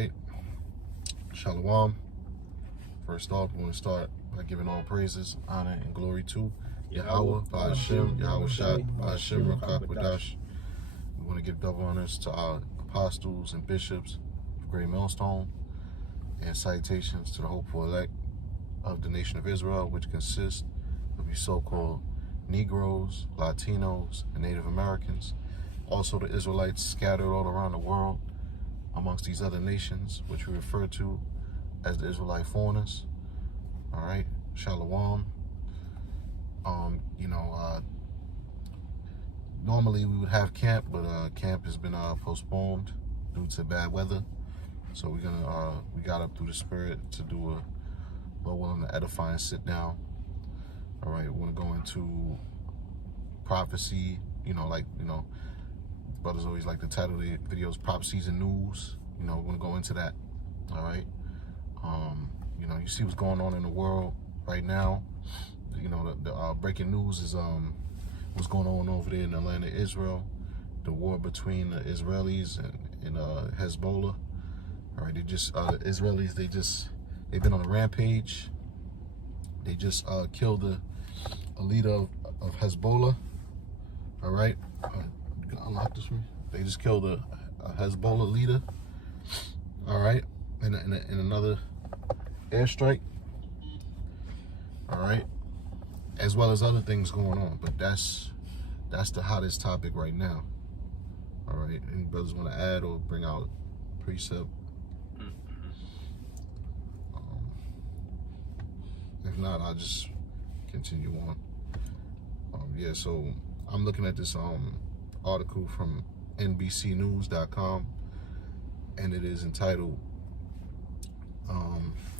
right. Shalom. First off, we want to start by giving all praises, honor, and glory to Yahweh, Ba'ashem, Yahweh Shai, Ba'ashem, Rakak, Wadash. We want to give double honors to our apostles and bishops of Great Millstone, and salutations to the hopeful elect of the nation of Israel, which consists of you so-called Negroes, Latinos, and Native Americans. Also the Israelites scattered all around the world amongst these other nations, which we refer to as the Israelite foreigners. All right, Shalom. Normally we would have camp, but camp has been postponed due to bad weather. So we got up through the spirit to do a well and edifying sit down. All right, we want to go into prophecy. Brothers always like to title the videos prophecies and news. We're going to go into that. All right. You see what's going on in the world right now. The breaking news is what's going on over there in the land of Israel. The war between the Israelis and Hezbollah. All right, the Israelis, they've been on a rampage. They just killed a leader of Hezbollah. All right, unlock this one. They just killed a Hezbollah leader. All right, in another airstrike. All right, as well as other things going on, but that's the hottest topic right now. All right, any brothers want to add or bring out precept? If not, I'll just continue on. Yeah, so I'm looking at this article from NBCnews.com, and it is entitled,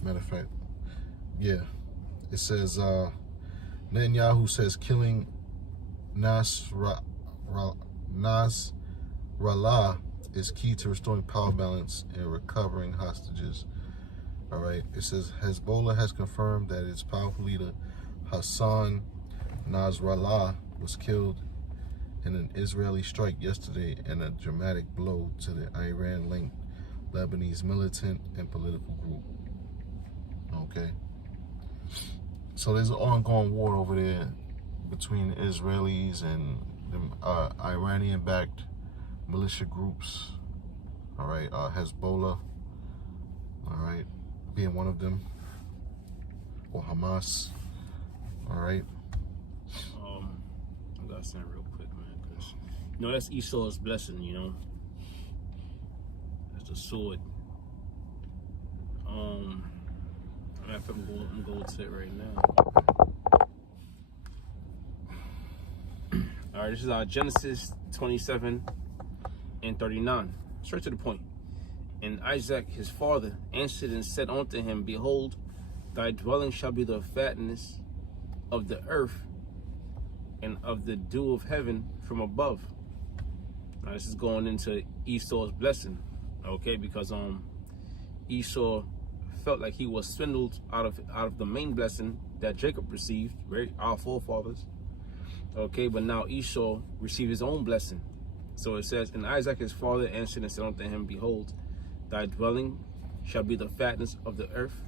matter of fact, yeah, it says, Netanyahu says killing Nasrallah is key to restoring power balance and recovering hostages. All right, it says Hezbollah has confirmed that its powerful leader Hassan Nasrallah was killed in an Israeli strike yesterday, in a dramatic blow to the Iran-linked Lebanese militant and political group. Okay, so there's an ongoing war over there between the Israelis and the Iranian-backed militia groups. All right, Hezbollah. All right, being one of them, or Hamas. All right. I gotta say real quick, man, because that's Esau's blessing. That's the sword. I'm going to it right now. All right, this is Genesis 27 and 39. Straight to the point. And Isaac his father answered and said unto him, Behold, thy dwelling shall be the fatness of the earth and of the dew of heaven from above. Now this is going into Esau's blessing, okay? Because Esau felt like he was swindled out of the main blessing that Jacob received, right? Our forefathers, okay? But now Esau received his own blessing. So it says, and Isaac his father answered and said unto him, Behold, thy dwelling shall be the fatness of the earth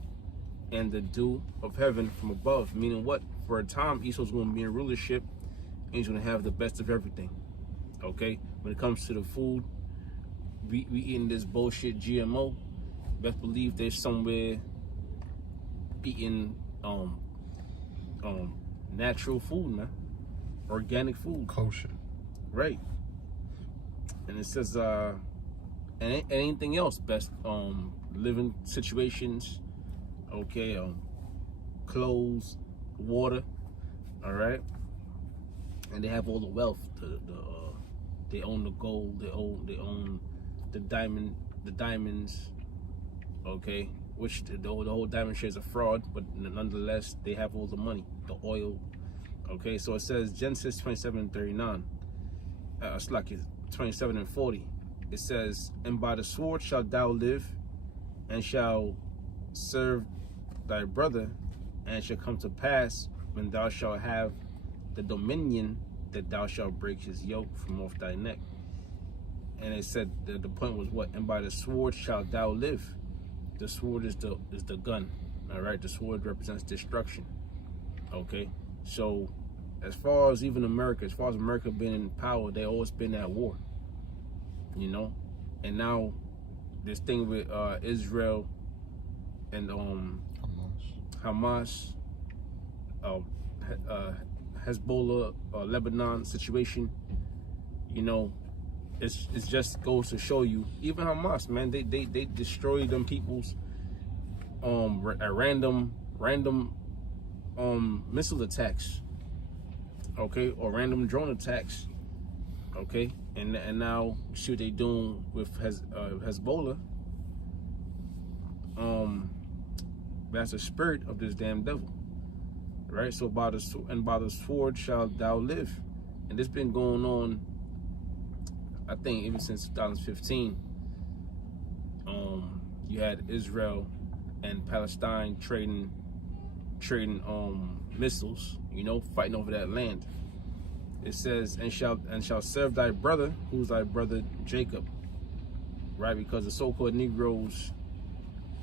and the dew of heaven from above. Meaning what? For a time, Esau's going to be in rulership, and he's going to have the best of everything. Okay? When it comes to the food, we eating this bullshit GMO. Best believe they're somewhere eating natural food, man. Organic food. Kosher. Right. And it says and anything else, best living situations, okay, clothes, water, all right, and they have all the wealth. They own the gold, they own the diamonds, okay, which the whole diamond share is a fraud, but nonetheless they have all the money, the oil, okay. So it says Genesis 27:39, it's like 27 and 40. It says, and by the sword shalt thou live, and shall serve thy brother, and it shall come to pass when thou shalt have the dominion that thou shalt break his yoke from off thy neck. and it said the point was what? And by the sword shalt thou live. The sword is the gun. All right, the sword represents destruction. Okay, so as far as America been in power, they always been at war. You know, and now this thing with Israel and Hamas, Hezbollah, Lebanon situation. You know, it's just goes to show you, even Hamas, man, they destroy them people's at random missile attacks, okay, or random drone attacks, okay, and now see what they doing with Hezbollah. That's the spirit of this damn devil, right? So by the sword shalt thou live, and this been going on, I think, even since 2015. You had Israel and Palestine trading missiles, you know, fighting over that land. It says, and shall serve thy brother, who's thy brother Jacob, right? Because the so-called Negroes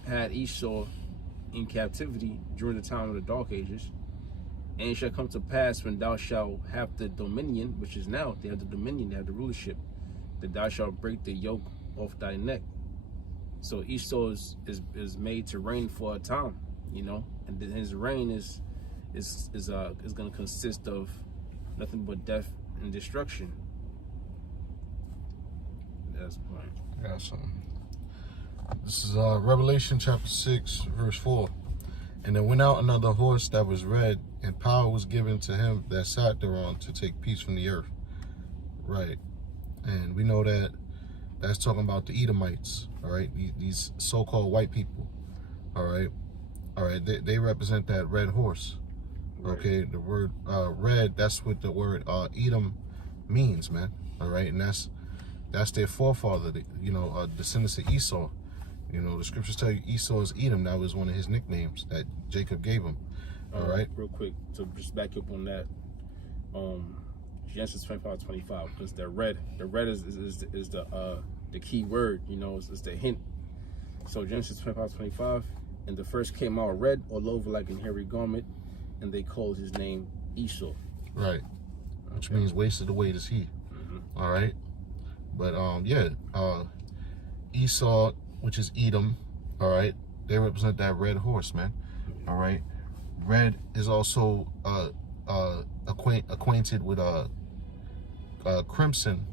had Esau in captivity during the time of the Dark Ages. And it shall come to pass, when thou shalt have the dominion, which is now, they have the dominion, they have the rulership, that thou shalt break the yoke off thy neck. So Esau is made to reign for a time, you know, and then his reign is going to consist of nothing but death and destruction. That's the point. Yeah, so this is Revelation chapter 6, verse 4. And there went out another horse that was red, and power was given to him that sat thereon to take peace from the earth. Right. And we know that that's talking about the Edomites, all right? These so-called white people, all right? All right, they represent that red horse, okay? Right. The word red, that's what the word Edom means, man, all right? And that's their forefather, you know, descendants of Esau. You know, the scriptures tell you Esau is Edom. That was one of his nicknames that Jacob gave him, all right? Real quick, to just back up on that, Genesis 25:25, because the red is the key word, you know, is the hint. So Genesis 25:25, and the first came out red all over like an hairy garment, and they called his name Esau. Right, which means wasted away is he. Mm-hmm. All right, but Esau, which is Edom, all right, they represent that red horse, man. All right, red is also acquainted with crimson,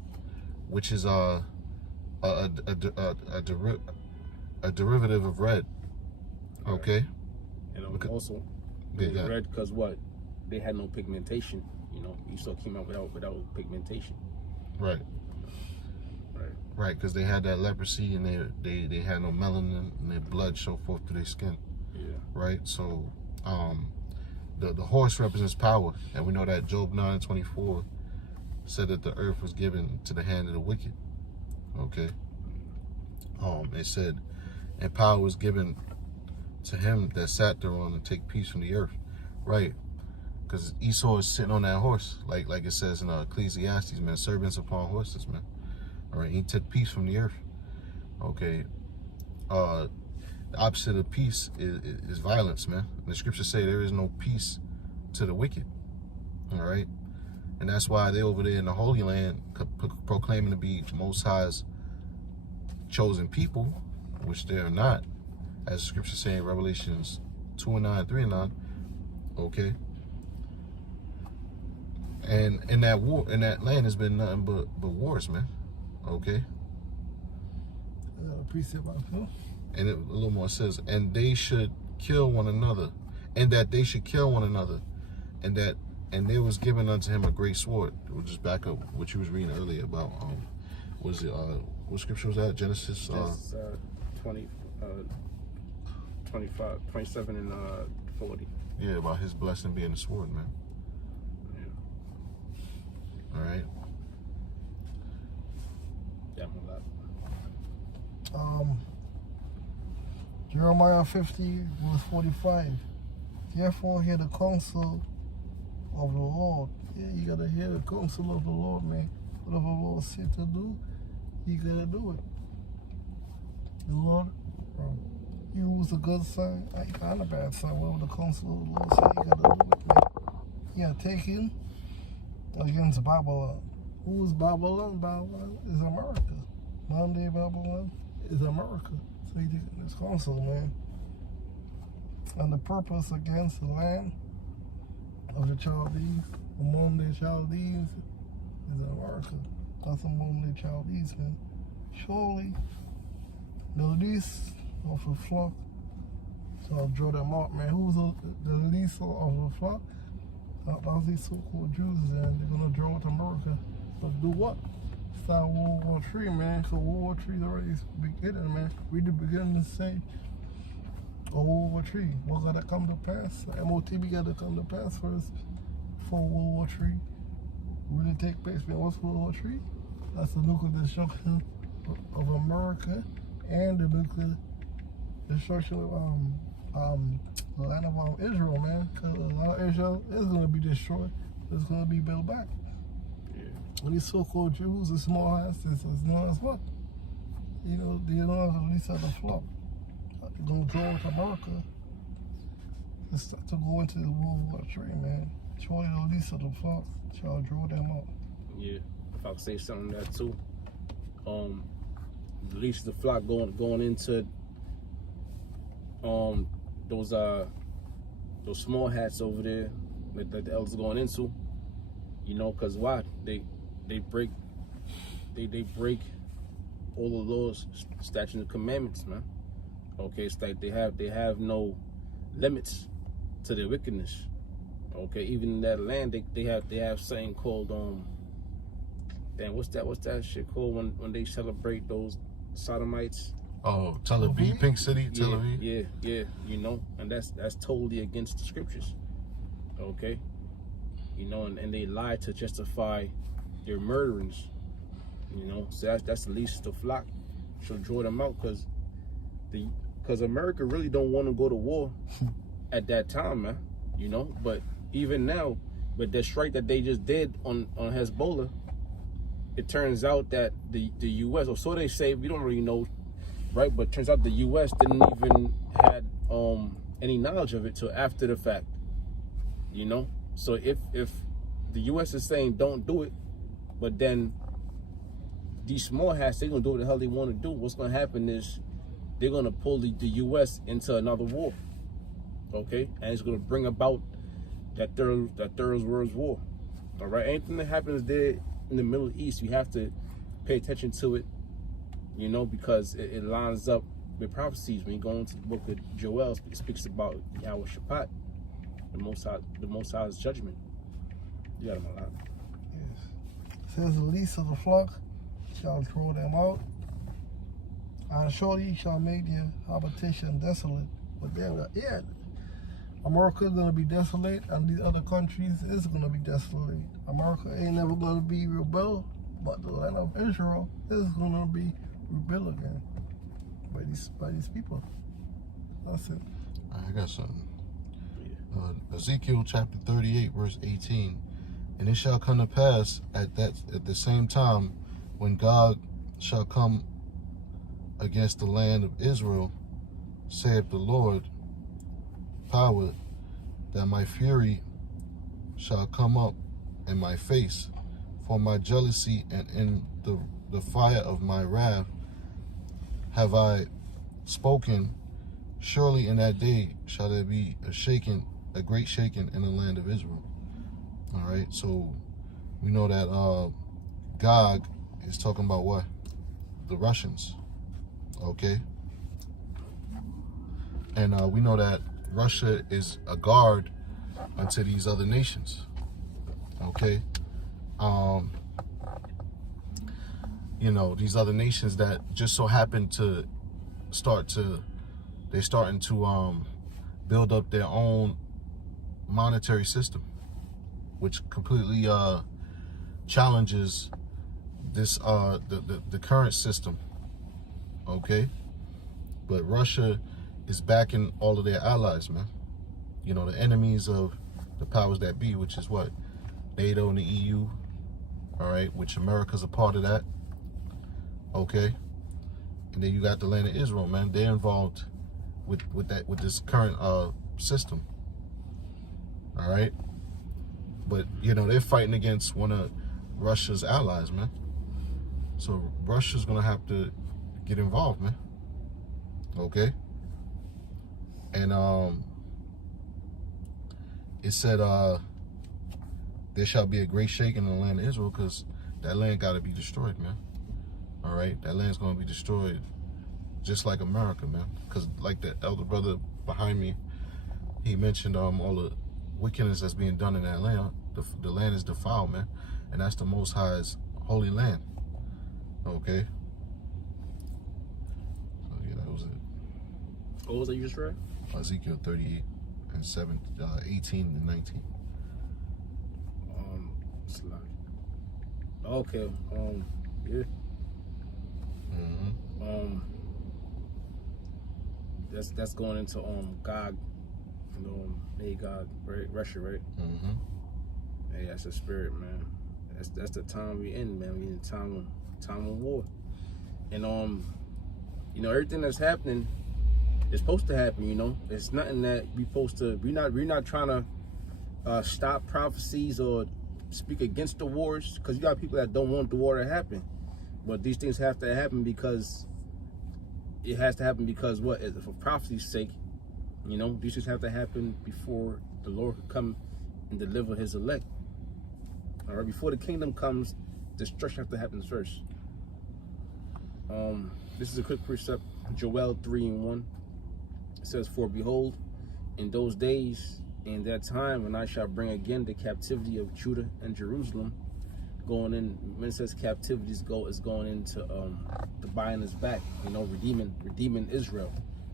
which is a derivative of red. Okay. And also red because what? They had no pigmentation. You know, Esau came out without pigmentation. Right. Right, because they had that leprosy and they had no melanin and their blood showed forth through their skin. Yeah. Right. So the horse represents power, and we know that Job 9:24 said that the earth was given to the hand of the wicked. Okay. It said, and power was given to him that sat thereon to take peace from the earth. Right. Because Esau is sitting on that horse, like it says in Ecclesiastes, man, servants upon horses, man. All right, he took peace from the earth. Okay. The opposite of peace is violence, man. And the scriptures say there is no peace to the wicked. All right. And that's why they over there in the Holy Land proclaiming to be Most High's chosen people, which they are not, as the scriptures say in Revelations 2:9, 3:9. Okay. And in that land has been nothing but wars, man. Okay. Precept myself. And a little more says, and they should kill one another, and that they should kill one another, and there was given unto him a great sword. We'll just back up what you was reading earlier about was it what scripture was that? Genesis 20, 25, 27 and 40. Yeah, about his blessing being a sword, man. Yeah. All right. Jeremiah 50, verse 45. Therefore hear the counsel of the Lord. Yeah, you gotta hear the counsel of the Lord, man. Whatever the Lord said to do, He gonna do it. The Lord, he was a good son. I kind of bad son. Whatever the council of the Lord said, he gotta do it, man. He gotta take him against Babylon. Who is Babylon? Babylon is America. Monday Babylon is America. So he did this council, man. And the purpose against the land of the Chaldees, among the Chaldees, is America. That's among the Chaldees, man. Surely, the least of the flock shall draw them out, man. Who's the least of the flock? That's these so-called Jews, and they're gonna draw out America. But do what? Start World War III, man. So World War III is already beginning, man. We the beginning to say, World War III. What gotta come to pass? MOTB gotta come to pass first before World War III really take place, man. What's World War III? That's the nuclear destruction of America and the nuclear destruction of the land of Israel, man. Because a lot of Israel is gonna be destroyed. It's gonna be built back. And these so-called Jews, the small houses, is known as what? You know, they're known as the least of the flock. They're going to go into America and start to go into the World War III, man. Surely the least of the flock shall draw them out. Yeah, if I could say something to that too. The least of the flock going into those small hats over there that the elders going into. You know, cause why? They break all the laws, statutes, and commandments, man. Okay, it's like they have no limits to their wickedness. Okay, even in that land, they have something called damn, what's that shit called when they celebrate those sodomites? Oh, Tel Aviv, Pink City, Tel Aviv. Yeah, you know, and that's totally against the scriptures. Okay, you know, and they lie to justify their murderings. You know, so that's the least of the flock. She'll draw them out because America really don't want to go to war at that time, man. You know, but even now, with the strike that they just did on Hezbollah, it turns out that the U.S., or so they say, we don't really know, right? But it turns out the U.S. didn't even had any knowledge of it till after the fact. You know, so if the U.S. is saying don't do it, but then these small hats, they're gonna do what the hell they want to do. What's gonna happen is they're gonna pull the U.S. into another war, okay? And it's gonna bring about that third world war. All right, anything that happens there in the Middle East, you have to pay attention to it, you know, because it lines up with prophecies. When you go into the book of Joel, it speaks about Yahweh Shabbat, the Most High's judgment. You got them a lot. Yes. It says the least of the flock shall throw them out, and surely shall make their habitation desolate. But then, yeah, America is going to be desolate, and these other countries is going to be desolate. America ain't never going to be rebuilt, but the land of Israel is going to be rebuilt again by these people. That's it. I got something. Ezekiel chapter 38, verse 18. And it shall come to pass at the same time, when God shall come against the land of Israel, saith the Lord, power, that my fury shall come up in my face for my jealousy, and in the fire of my wrath have I spoken. Surely in that day shall there be a great shaking in the land of Israel. All right, so we know that Gog is talking about what? The Russians, okay? And we know that Russia is a guard unto these other nations, okay? You know, these other nations that just so happen to they're starting to build up their own monetary system, which completely challenges this the current system, okay? But Russia is backing all of their allies, man. You know, the enemies of the powers that be, which is what? NATO and the EU, all right, which America's a part of that, Okay, and then you got the land of Israel, man. They're involved with this current system. All right, but you know they're fighting against one of Russia's allies, man. So Russia's gonna have to get involved, man. Okay, and it said there shall be a great shaking in the land of Israel, because that land got to be destroyed, man. All right, that land's gonna be destroyed, just like America, man. Because like the elder brother behind me, he mentioned all the wickedness that's being done in that land. The land is defiled, man, and that's the Most High's holy land. Okay. So yeah, that was it. What was that you just read? Ezekiel 38 and 18 and 19. Slide. Okay. Yeah. Mm-hmm. That's going into Gog, Magog, right? Russia, right? Mm-hmm. Hey, that's the spirit, man. That's the time we in, man. We in time of war, and everything that's happening is supposed to happen. You know, it's nothing that we're not trying to stop prophecies or speak against the wars, because you got people that don't want the war to happen, but these things have to happen because it has to happen because what? For prophecy's sake, you know, these things have to happen before the Lord could come and deliver His elect. All right, before the kingdom comes, destruction has to happen first. This is a quick precept. Joel 3:1. It says, "For behold, in those days, in that time, when I shall bring again the captivity of Judah and Jerusalem," going in, when it says captivity is going into the buying us back, you know, redeeming Israel,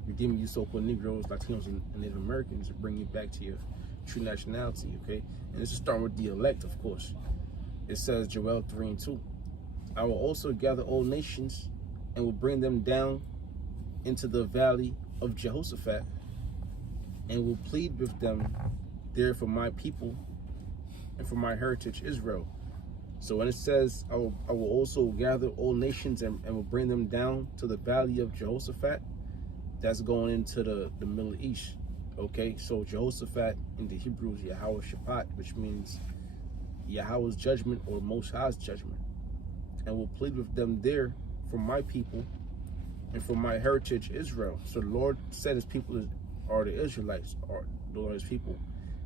redeeming you so-called Negroes, Latinos, and Native Americans, to bring you back to your true nationality. Okay, and this is starting with the elect, of course. It says Joel 3:2. "I will also gather all nations and will bring them down into the valley of Jehoshaphat, and will plead with them there for my people and for my heritage Israel." So when it says I will also gather all nations and will bring them down to the valley of Jehoshaphat, that's going into the Middle East. Okay, so Jehoshaphat in the Hebrew is Yahweh Shabbat, which means Yahweh's judgment or Most High's judgment, and will plead with them there for my people and for my heritage Israel. So the Lord said His people are the Israelites, are the Lord's people,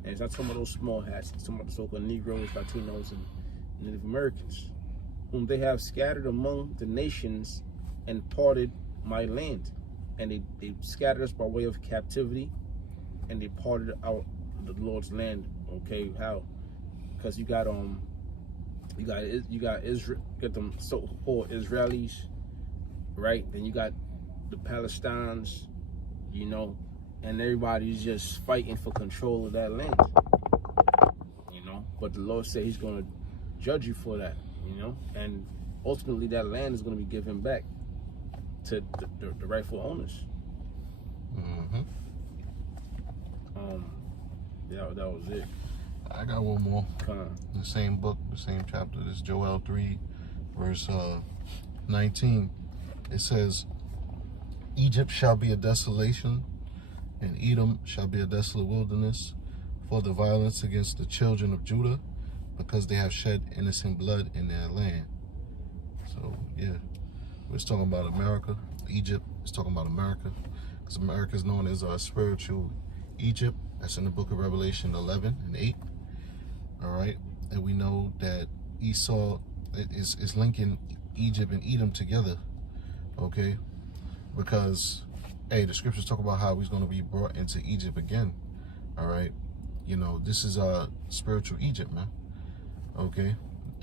and it's not talking about those small hats. It's talking about the so-called Negroes, Latinos, and Native Americans, whom they have scattered among the nations and parted my land. And they scattered us by way of captivity, and they parted out the Lord's land. Okay, how? Because you got Israel, you got them so-called Israelis, right? Then you got the Palestinians, you know, and everybody's just fighting for control of that land, you know. But the Lord said He's going to judge you for that, you know, and ultimately that land is going to be given back to the rightful owners. Mm-hmm. Yeah, that was it. I got one more. The same book, the same chapter. This is Joel 3, verse 19. It says, "Egypt shall be a desolation, and Edom shall be a desolate wilderness, for the violence against the children of Judah, because they have shed innocent blood in their land." So, yeah, we're talking about America. Egypt is talking about America, because America is known as our spiritual Egypt. That's in the book of Revelation 11 and 8. All right, and we know that Esau is linking Egypt and Edom together. Okay, because hey, the scriptures talk about how he's going to be brought into Egypt again. All right, you know, this is spiritual Egypt, man. Okay,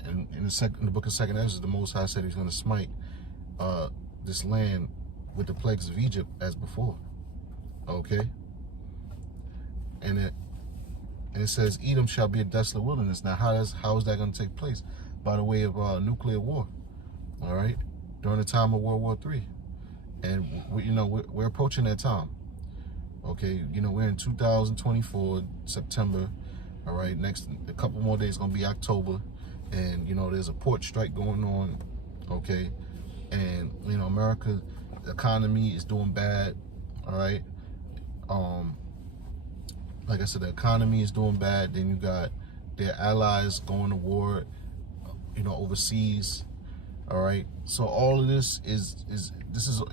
and in the book of Second Ezra, the Most High said He's going to smite this land with the plagues of Egypt as before. Okay, and it says Edom shall be a desolate wilderness. Now, how is that going to take place? By the way of nuclear war. All right, during the time of World War III, and we're approaching that time. Okay, you know, we're in 2024 September. All right, next a couple more days gonna be October, and you know there's a port strike going on. Okay, And you know, America, the economy is doing bad. All right. Like I said, the economy is doing bad. Then you got their allies going to war, you know, overseas. All right. So all of this is,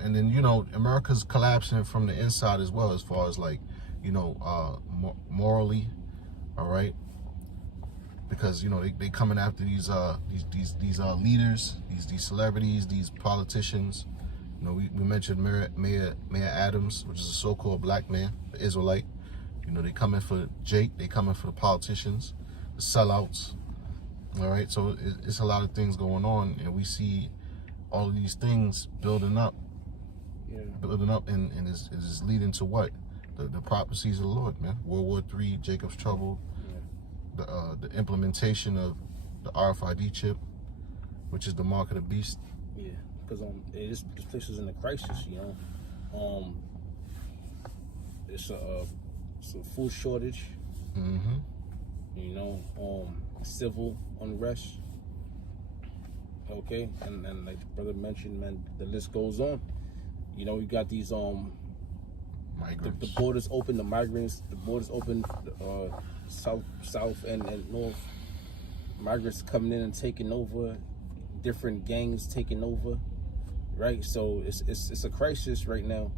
and then, you know, America's collapsing from the inside as well, as far as like, you know, morally. All right. Because, you know, they coming after these leaders, these celebrities, these politicians. You know, we mentioned Mayor Adams, which is a so-called black man, the Israelite. You know, they coming for Jake. They coming for the politicians, the sellouts. All right, so it's a lot of things going on, and we see all of these things building up, and is leading to what? The prophecies of the Lord, man. World War III, Jacob's trouble, the implementation of the RFID chip, which is the mark of the beast. Yeah, because this place is in a crisis, you know. It's a food shortage. Mm-hmm. You know, civil unrest. Okay, and like the brother mentioned, man, the list goes on. You know, you got these migrants. The borders open, the migrants. The borders open, south and north. Migrants coming in and taking over. Different gangs taking over. Right, so it's a crisis right now.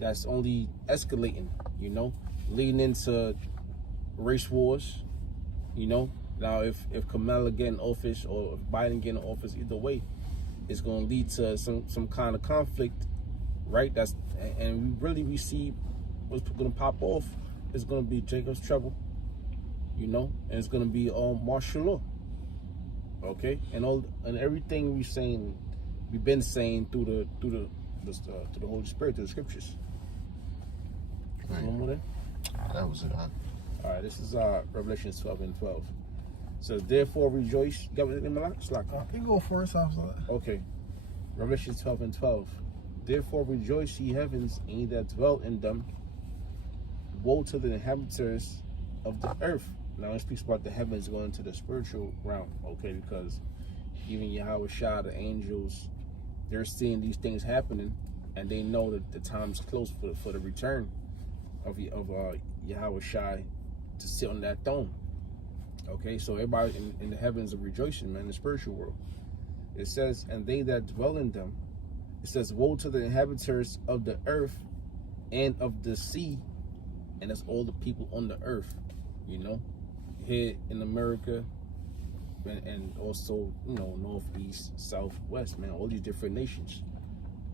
That's only escalating. You know, leading into race wars. You know, now if Kamala get in office or if Biden get in office, either way, it's going to lead to some kind of conflict, right? And we see what's going to pop off. It's going to be Jacob's trouble, you know, and it's going to be martial law, okay, and everything we've been saying through the Holy Spirit, through the scriptures. Right. One more there? That was it. All right, this is Revelation 12:12. So therefore rejoice. Got it in my slack. You go first after that. Okay. Revelation 12:12. Therefore rejoice, ye heavens, and ye that dwell in them. Woe to the inhabitants of the earth. Now it speaks about the heavens going to the spiritual realm, okay? Because even Yahweh Shah, the angels, they're seeing these things happening, and they know that the time's close for the return of Yahweh Shai to sit on that throne. Okay, so everybody in the heavens are rejoicing, man, in the spiritual world. It says, and they that dwell in them, it says, woe to the inhabitants of the earth and of the sea, and that's all the people on the earth, you know, here in America, and also, you know, northeast, southwest, man, all these different nations.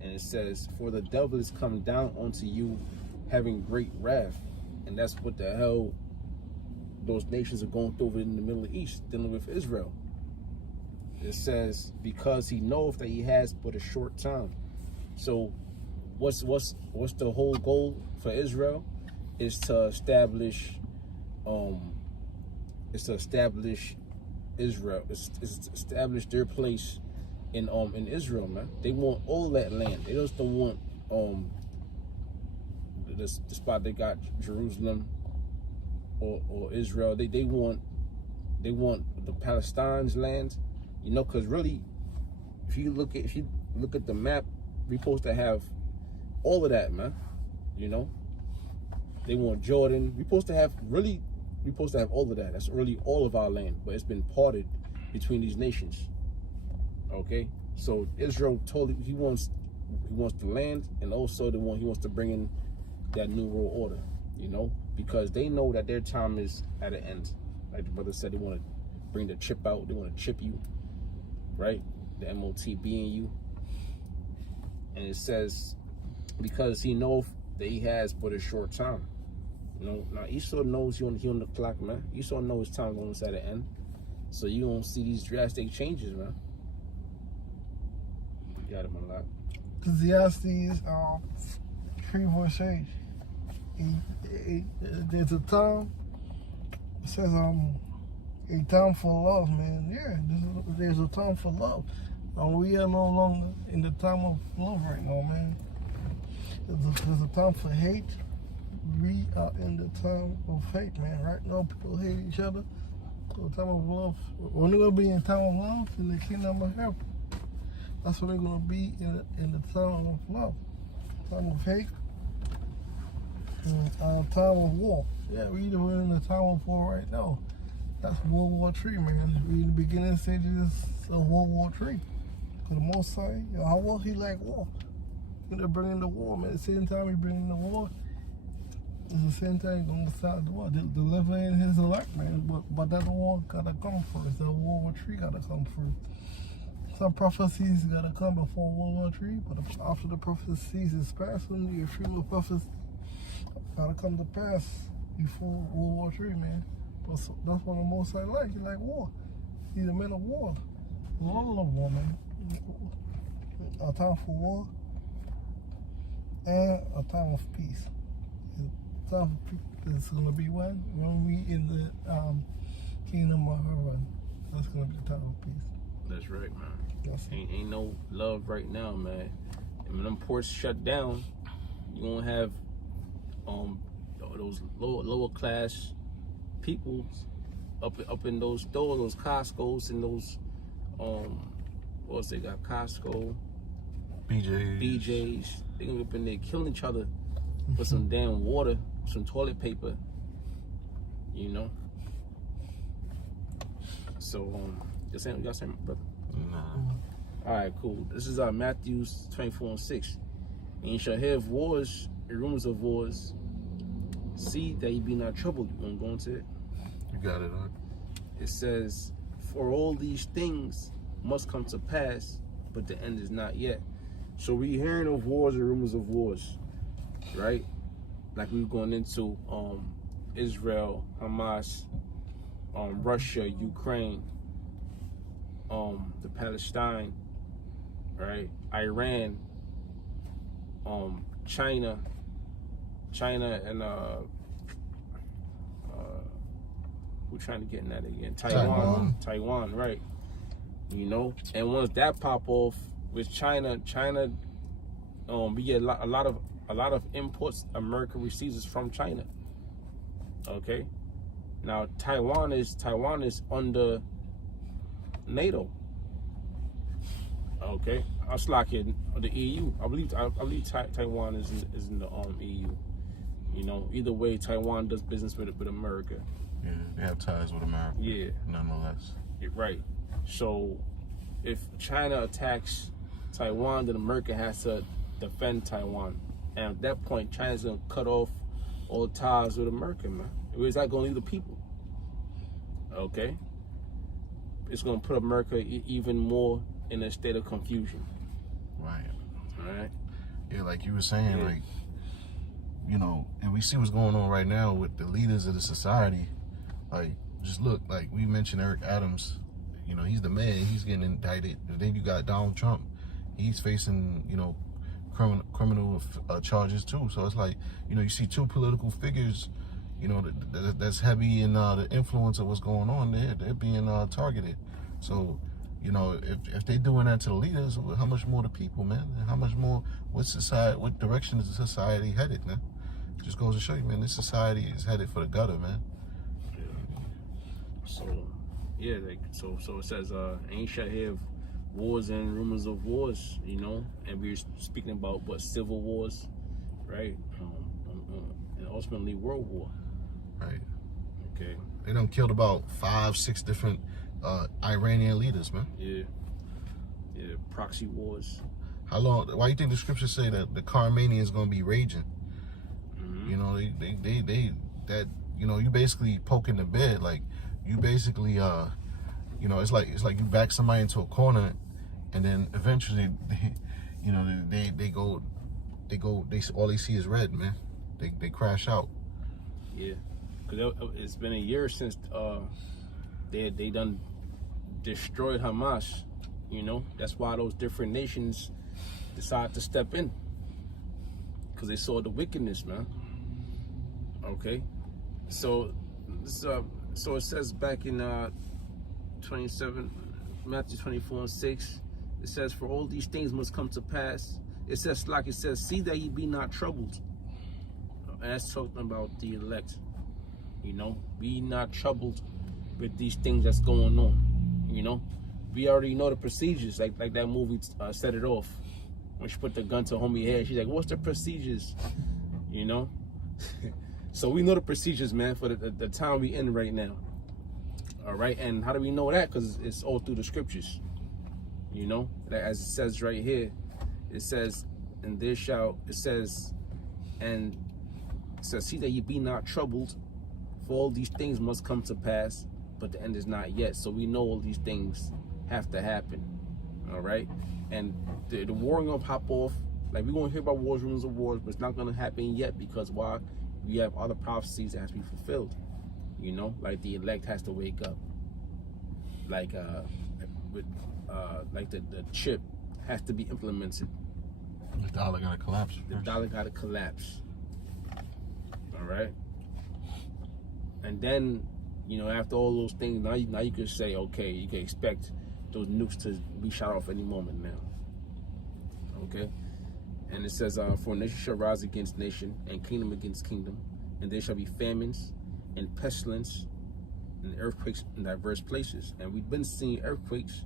And it says, for the devil is come down unto you, having great wrath. And that's what the hell those nations are going through over in the Middle East, dealing with Israel. It says, because he knoweth that he has but a short time. So what's the whole goal for Israel? Is to establish Israel. It's establish their place in Israel, man. They want all that land. They just don't want the spot they got, Jerusalem or Israel. They want the Palestine's land, you know, because really, if you look at the map, we're supposed to have all of that, man. You know, they want Jordan. We're supposed to have all of that. That's really all of our land, but it's been parted between these nations. Okay, so Israel he wants the land, and also he wants to bring in that new world order, you know, because they know that their time is at an end. Like the brother said, they want to bring the chip out. They want to chip you, right? The MOTB in you. And it says, because he knows that he has but a short time. You know, now Esau knows he on the clock, man. Esau knows his time almost at the end. So you don't see these drastic changes, man. You got him a lot. Ecclesiastes 3:8. There's a time. It says a time for love, man. Yeah, there's a time for love. We are no longer in the time of love right now, man. There's a time for hate. We are in the time of hate, man. Right now, people hate each other. So time of love. We're only gonna be in time of love in the kingdom of heaven. That's what they're gonna be in the time of love, time of hate, and time of war. Yeah, we're in the time of war right now. That's World War III, man. We're in the beginning stages of World War III. For the most part, how well he like war. They're bringing the war, man. At the same time he bringing the war, at the same time he's gonna start the war. Delivering his elect, man. But that war gotta come first. That World War III gotta come first. Some prophecies gotta come before World War III, but after the prophecies is passed, when the extreme prophecies gotta come to pass before World War III, man. That's what the most I like. He like war. He's a man of war. All of war, man. A time for war and a time of peace. A time of peace is gonna be when we in the kingdom of heaven. That's gonna be the time of peace. That's right, man. Yes. Ain't no love right now, man. And when them ports shut down, you won't have those lower class people up in those stores, those Costco's and those what else they got? Costco, BJ's. They gonna be up in there killing each other for some damn water, some toilet paper, you know. So you got something, brother? Nah. All right, cool. This is Matthew 24:6. And you shall hear of wars and rumors of wars. See that ye be not troubled. You want to go into it? You got it, huh? It says, for all these things must come to pass, but the end is not yet. So we hearing of wars and rumors of wars, right? Like we were going into Israel, Hamas, Russia, Ukraine, the Palestine, right? Iran, China and we're trying to get in that again. Taiwan, right? You know, and once that pop off with China, we get a lot of imports America receives is from China. Okay, now Taiwan is under NATO. Okay, I was like in the EU. I believe Taiwan is in the EU. You know, either way, Taiwan does business with America. Yeah, they have ties with America. Yeah, nonetheless. Right. So, if China attacks Taiwan, then America has to defend Taiwan. And at that point, China's gonna cut off all ties with America, man. Where's that gonna leave the people? Okay. It's gonna put America even more in a state of confusion. Right. All right. Yeah, like you were saying, like, you know, and we see what's going on right now with the leaders of the society. Like, just look, like we mentioned Eric Adams, you know, he's the man, he's getting indicted. And then you got Donald Trump, he's facing, you know, criminal charges too. So it's like, you know, you see two political figures, you know, that's heavy in the influence of what's going on there. They're being targeted. So, you know, if they're doing that to the leaders, how much more the people, man? And how much more, what direction is the society headed, man? It just goes to show you, man, this society is headed for the gutter, man. So, yeah, like, so it says, ain't shall hear wars and rumors of wars, you know, and we're speaking about what civil wars, right? And ultimately world war. Right. Okay. They done killed about 5-6 different Iranian leaders, man. Yeah. Yeah, proxy wars. How long? Why do you think the scriptures say that the Carmania is going to be raging? Mm-hmm. You know, that, you know, you basically poking the bed, like, you basically, you know, it's like you back somebody into a corner, and then eventually, you know, they all they see is red, man. They crash out. Yeah, because it's been a year since they done destroyed Hamas. You know, that's why those different nations decided to step in, because they saw the wickedness, man. Okay, so it says back in 27, Matthew 24:6, it says, for all these things must come to pass. It says, see that ye be not troubled. And that's talking about the elect. You know, be not troubled with these things that's going on. You know, we already know the procedures. Like that movie Set It Off. When she put the gun to homie head, she's like, "What's the procedures?" You know. So we know the procedures, man, for the time we in right now. All right, and how do we know that? Because it's all through the scriptures. You know, that as it says right here, it says, "And there shall," it says, and it says, "See that ye be not troubled, for all these things must come to pass, but the end is not yet." So we know all these things have to happen. All right, and the war gonna pop off. Like, we're gonna hear about wars, rumors of wars, but it's not gonna happen yet, because why? We have other prophecies that has to be fulfilled. You know, like the elect has to wake up. Like like the chip has to be implemented. The dollar gotta collapse. The dollar gotta collapse. All right. And then, you know, after all those things, now you could say, okay, you can expect those nukes to be shot off any moment now. Okay. And it says, "For nation shall rise against nation, and kingdom against kingdom, and there shall be famines and pestilence and earthquakes in diverse places." And we've been seeing earthquakes,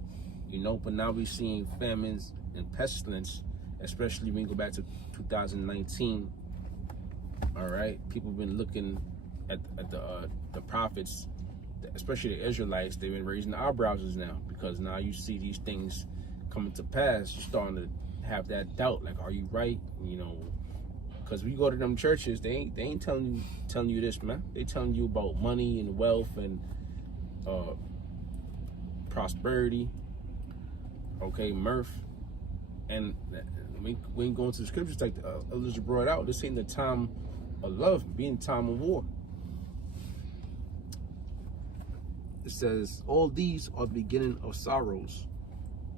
you know, but now we're seeing famines and pestilence, especially when we go back to 2019. All right, people have been looking at the prophets, especially the Israelites. They've been raising the eyebrows now, because now you see these things coming to pass. You're starting to have that doubt, like, are you right? You know, because we go to them churches, they ain't telling you this, man. They telling you about money and wealth and prosperity, okay, mirth, and we ain't going to the scriptures like others brought out. This ain't the time of love, being time of war. It says, "All these are the beginning of sorrows."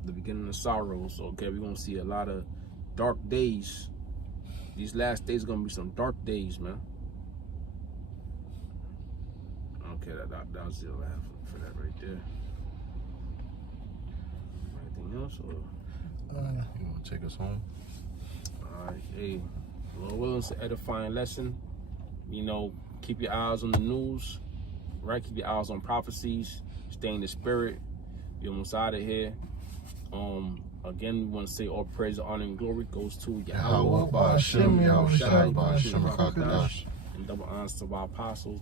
The beginning of sorrows. Okay, we're gonna see a lot of dark days. These last days are gonna be some dark days, man. Okay, that was the last for that right there. Anything else? Or You wanna take us home? all right, hey, Lord willing, it's an edifying lesson. You know, keep your eyes on the news, right? Keep your eyes on prophecies. Stay in the spirit. You're almost out of here. Again, we want to say all praise, honor, and glory goes to Yahweh, Ba'ashem, Yahushai, Ba'ashem, HaKadosh. And double honors to our apostles,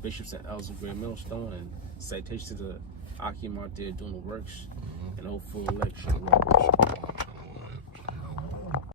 bishops, and elders of Great Millstone, and citations to the Akim out there doing the works, and hopeful election.